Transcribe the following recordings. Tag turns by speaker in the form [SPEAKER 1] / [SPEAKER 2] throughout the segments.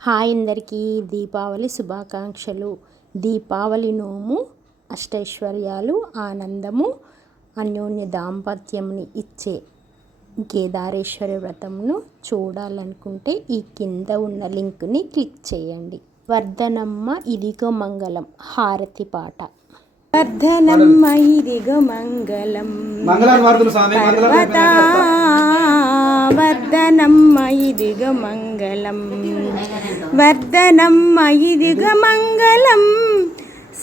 [SPEAKER 1] Hi అందరికీ దీపావళి శుభాకాంక్షలు. దీపావళి నోము అష్టైశ్వర్యాలు ఆనందము అన్యోన్య దాంపత్యంని ఇచ్చే కేదారేశ్వరి వ్రతంను చూడాలనుకుంటే ఈ కింద ఉన్న లింక్ని క్లిక్ చేయండి. వర్ధనమ్మ ఇదిగో మంగళం హారతి పాట. వర్ధనమ్మ ఇదిగో మంగళం. పర్వత వర్ధనమ్మ ఇదిగ మంగళం. వర్ధనమ్మ ఇదిగ మంగళం.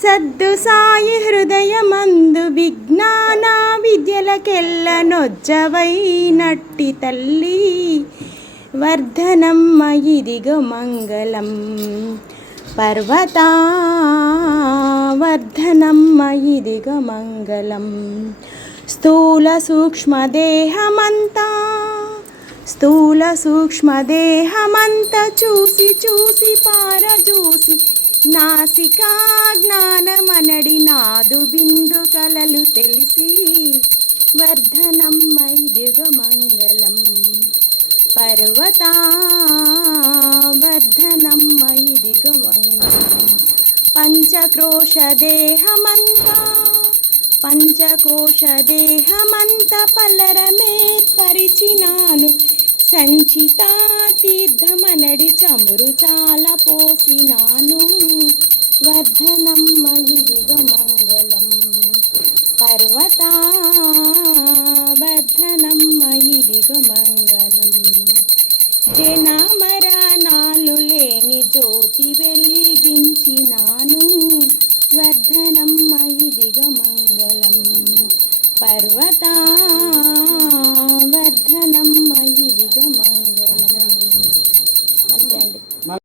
[SPEAKER 1] సద్దు సాయి హృదయమందు విజ్ఞాన విద్యలకెల్ల నొజ్జవైనట్టి తల్లి. వర్ధనమ్మ ఇదిగ మంగళం. పర్వతా వర్ధనమ్మ ఇదిగ మంగళం. స్థూల సూక్ష్మదేహమంతా స్థూల సూక్ష్మదేహమంత చూసి చూసి పారజూసి నాసికా జ్ఞానమనడి నాదు బిందు కలలు తెలిసి వర్ధనం ఇదిగ మంగళం పర్వత వర్ధనమ్మ ఇదిగ మంగళం పంచక్రోశ దేహమంతా పంచకోశ సంచితా తీర్థమనడి చమురు చాలా పోసినాను వర్ధనమ్మ ఇదిగ మంగళం. పర్వతా వర్ధనమ్మ ఇదిగ మంగళం. జనామరాణాలు లేని జ్యోతి వెలిగించినాను. వర్ధనమ్మ ఇదిగ మంగళం. పర్వతా